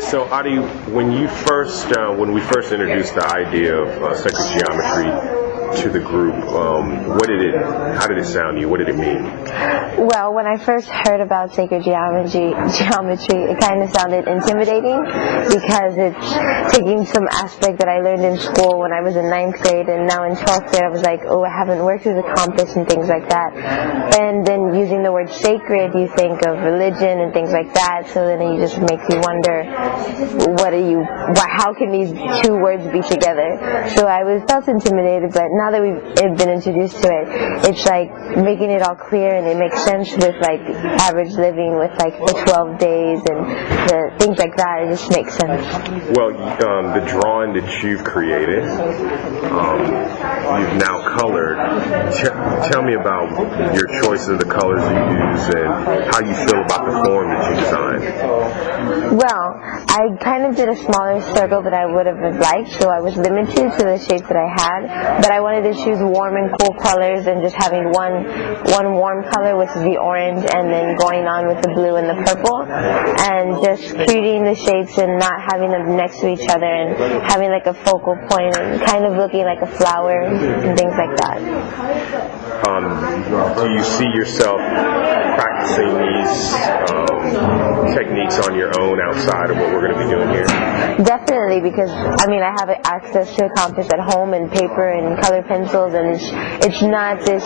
So, Adi, when we first introduced the idea of sacred geometry to the group, how did it sound to you? What did it mean? Well, when I first heard about sacred geometry, it kind of sounded intimidating because it's taking some aspect that I learned in school when I was in 9th grade, and now in 12th grade I was like, oh, I haven't worked with a compass and things like that. And then using the word sacred, you think of religion and things like that, so then it just makes you wonder, how can these two words be together? So I felt intimidated, but now that we've been introduced to it, it's like making it all clear, and it makes sense with like average living, with like the 12 days and the things like that. It just makes sense. Well, the drawing that you've created, you've now colored. Tell me about your choice of the colors you use and how you feel about the form that you designed. Well, I kind of did a smaller circle than I would have liked, so I was limited to the shape that I had, but I wanted to choose warm and cool colors, and just having one warm color, which is the orange, and then going on with the blue and the purple, and just creating the shapes and not having them next to each other, and having like a focal point and kind of looking like a flower and things like that. Do you see yourself practicing these techniques on your own outside of what we're going to be doing here? Definitely, because I have access to a compass at home and paper and color pencils, and it's not this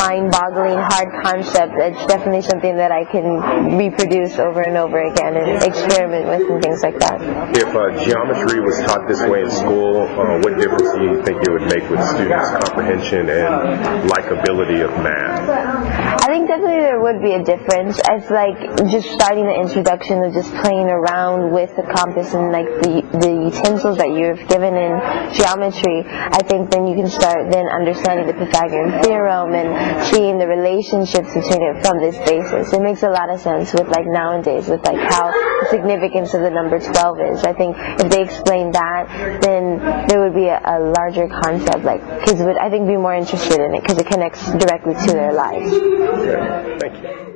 mind-boggling hard concept. It's definitely something that I can reproduce over and over again and experiment with and things like that. If geometry was taught this way in school, what difference do you think it would make with students' comprehension and likability of math? I think definitely there would be a difference. It's like just starting the introduction of just playing around with the compass and like the utensils that you've given in geometry. I think then you can start then understanding the Pythagorean theorem and seeing the relationships between it from this basis. It makes a lot of sense with like nowadays with like how the significance of the number 12 is. I think if they explain that, then there would be a larger concept. Like kids would, I think, be more interested in it because it connects directly to their lives. Okay. Thank you.